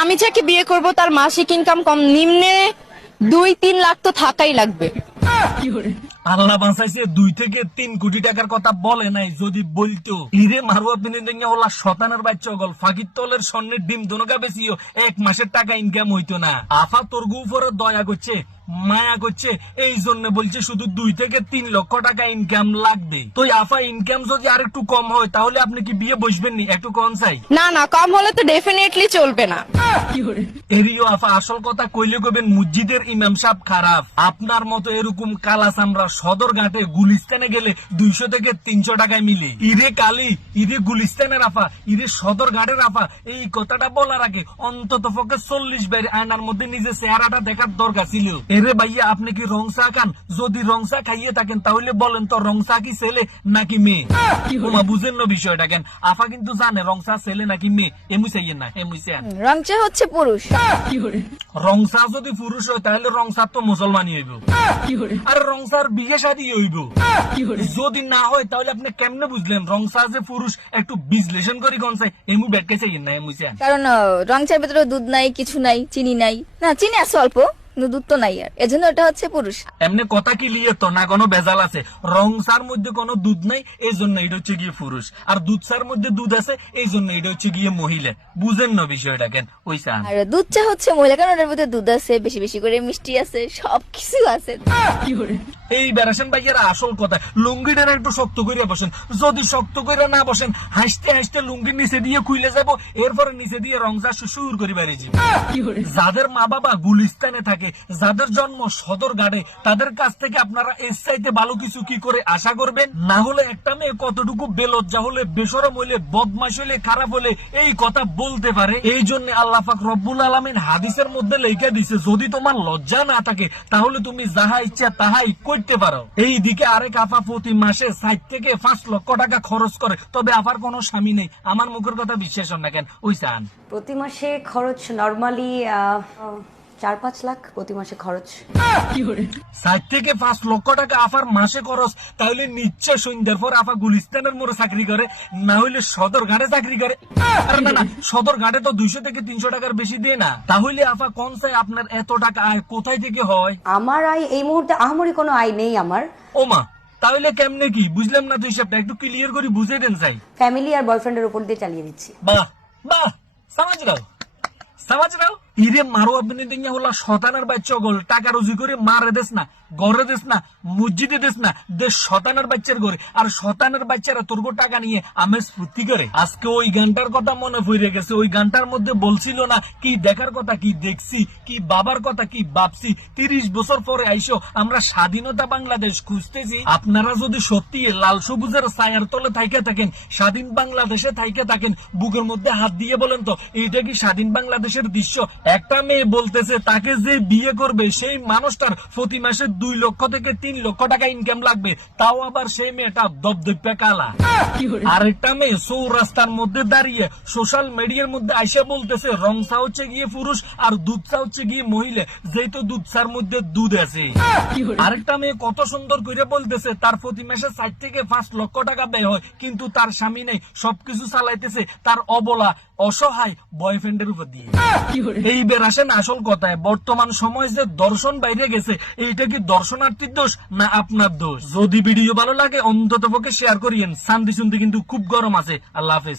আমি যাকে বিয়ে করব তার মাসিক ইনকাম কম নিম্নে 2-3 লাখ তো থাকাই লাগবে। আল্লাহ বাঁচাইছে 2 থেকে 3 কোটি টাকার কথা বলে নাই, যদি বলতো ইরে মারুয়া বিনোদন হলা শতানের বাচ্চা গল ফাঁকির তলের স্বর্ণের ডিম দোনকা বেশিও 1 মাসের টাকা ইনকাম হইতো না। আফা তোর উপরে দয়া করছে, মায়া করছে, এই জন্য বলছে শুধু 2 থেকে 3 লক্ষ টাকা ইনকাম লাগবে। তো আফা ইনকাম যদি আর একটু কম হয় তাহলে আপনি কি বিয়ে বসবেন নি? একটু কম চাই না না, কম হলে তো ডেফিনেটলি চলবে না। এরিও আফা আসল কথা কইলে কবেন মসজিদের ইমাম সাহেব খারাপ। আপনার মতো এরকম কালা চামড়া সদর ঘাটে গুলিস্তানে গেলে 200 থেকে 300 টাকায় মিলে। ইরে কালি, ইরে গুলিস্তানের আফা, ইরে সদর ঘাটের আফা, এই কথাটা বলার আগে অন্তত পক্ষে 40 বাইরে আয়নার মধ্যে নিজের চেহারাটা দেখার দরকার ছিল। এরে ভাইয়া আপনি কি রং চা খান? যদি রং চা খাইয়ে থাকেন তাহলে বলেন তো রং চা কি ছেলে নাকি মেয়ে? ওমা বুঝেন না বিষয়টা কেন? আফা কিন্তু জানে রং চা ছেলে নাকি মেয়ে। এমনি চাইয়েন না, এমনি চান। রংচা হচ্ছে পুরুষ। রং চা যদি পুরুষ হয় তাহলে রং চা তো মুসলমানই হইব। আর রং চার বিয়ে শাদী হইব। যদি না হয় তাহলে আপনি কেমনে বুঝলেন রং চা যে পুরুষ? একটু বিশ্লেষণ করি কোন চাই। এমনি ব্যাটকে চাইয়েন না, এমনি চান। কারণ রং চার ভেতরে দুধ নাই, কিছু নাই, চিনি নাই, না চিনি আছে অল্প কিন্তু দুধ তো নাই, আর এজন্য ওটা হচ্ছে পুরুষ। এমনি কথা কি লিয়ে তো না কোনো বেজাল আছে? রং চার মধ্যে কোনো দুধ নাই এই জন্য এটা হচ্ছে গিয়ে পুরুষ, আর দুধ চার মধ্যে দুধ আছে এই জন্য এটা হচ্ছে গিয়ে মহিলা। বুঝেন না বিষয়টা কেন? ওই চান। আর দুধ চা হচ্ছে মহিলা, কারণ ওটার মধ্যে দুধ আছে, বেশি বেশি করে মিষ্টি আছে, সবকিছু আছে। এই বেড়াছেন ভাইয়ারা আসল কথা, লুঙ্গিটা একটু শক্ত করে বসেন। যদি শক্ত করে না বসেন হাসতে হাসতে লুঙ্গির নিচে দিয়ে খুইলে যাবো, এরপরে নিচে দিয়ে রং চা সুর করে বেরিয়ে যাবে। যাদের মা বাবা গুলিস্তানে থাকে, যাদের জন্ম সদর ঘাটে, তাদের কাছ থেকে আপনারা এর চাইতে ভালো কিছু কি করে আশা করবেন? না হলে একটা মেয়ে কতটুকু বেলজ্জা হলে, বেশরম হলে, বদমাশ হলে, খারাপ হলে এই কথা বলতে পারে? এই জন্য আল্লাহ পাক রব্বুল আলামিন হাদিসের মধ্যে লেখা দিছে যদি তোমার লজ্জা না থাকে তাহলে তুমি যাহা ইচ্ছা তাহাই করতে পারো। এই দিকে আরেক আফা প্রতি মাসে 4 থেকে 5 লক্ষ টাকা খরচ করে, তবে আফার কোনো স্বামী নেই। আমার মুখের কথা বিশ্বাস না কেন? ওই চান। প্রতি মাসে খরচ নরমালি 4-5 লাখ প্রতি মাসে খরচ। 4 থেকে 5 লক্ষ টাকা আফার মাসে খরচ, তাহলে নিশ্চয় সন্ধ্যার পর আফা গুলিস্তানের মোড়ে চাকরি করে, না হইলে সদর ঘাটে চাকরি করে। আরে না না, সদর ঘাটে তো 200 থেকে 300 টাকার বেশি দিয়ে না। তাহলে আফা কোন চাই আপনার এত টাকা আয় কোথায় থেকে হয়? আমার আয় এই মুহূর্তে আহামরি কোনো আয় নেই আমার। ওমা তাহলে কেমনে কি বুঝলাম না, তুই হিসাবটা একটু ক্লিয়ার করে বুঝিয়ে দেন চাই। ফ্যামিলি আর বয়ফ্রেন্ডের উপর দিয়ে চালিয়ে দিচ্ছি। বাহ বাহ, সমাজ রাও সমাজ রাও। ইরে মারো আপনি দিন হলা শতানের বাচ্চা গল, টাকা রুজি করে মারে দেশ না, ঘরে দেশ না, মসজিদে দেশ না, দেশ শতানের বাচ্চার ঘরে। আর শতানের বাচ্চারা তোর টাকা নিয়ে আমেজ ফুর্তি করে। আজকে ওই গানটার কথা মনে পড়ে গেছে। ওই গানটার মধ্যে বলছিল না কি দেখার কথা কি দেখছি, কি বাবার কথা কি ভাবছি। 30 বছর পরে আইসো আমরা স্বাধীনতা বাংলাদেশ খুঁজতেছি। আপনারা যদি সত্যি লাল সবুজের ছায়ার তলে থাইকে থাকেন, স্বাধীন বাংলাদেশে থাইকে থাকেন, বুকের মধ্যে হাত দিয়ে বলেন তো এইটা কি স্বাধীন বাংলাদেশের দৃশ্য? একটা মেয়ে বলতেছে তাকে যে বিয়ে করবে সেই মানুষটার প্রতি মাসে 2 লক্ষ থেকে 3 লক্ষ টাকা ইনকাম লাগবে, তাও আবার সেই মেয়েটা দবদবে কালা। আরেকটা মেয়ে চৌরাস্তার মধ্যে দাঁড়িয়ে সোশ্যাল মিডিয়ার মধ্যে আইসা বলতেছে রং চা হচ্ছে গিয়ে পুরুষ আর দুধ চা হচ্ছে গিয়ে মহিলা, যেহেতু দুধ চার মধ্যে দুধ আছে। আরেকটা মেয়ে কত সুন্দর করে বলতেছে তার প্রতি মাসে 4 থেকে 5 লক্ষ টাকা ব্যয় হয়, কিন্তু তার স্বামী নেই, সবকিছু চালাইতেছে তার অবলা অসহায় বয়ফ্রেন্ডের উপর দিয়ে। এই বেরাসেন আসল কথায় বর্তমান সময় যে দর্শন বাইরে গেছে, এইটা কি দর্শনার্থীর দোষ না আপনার দোষ? যদি ভিডিও ভালো লাগে অন্তত পক্ষে শেয়ার করিয়েন। শান্তি শুনতে কিন্তু খুব গরম আছে। আল্লাহ হাফেজ।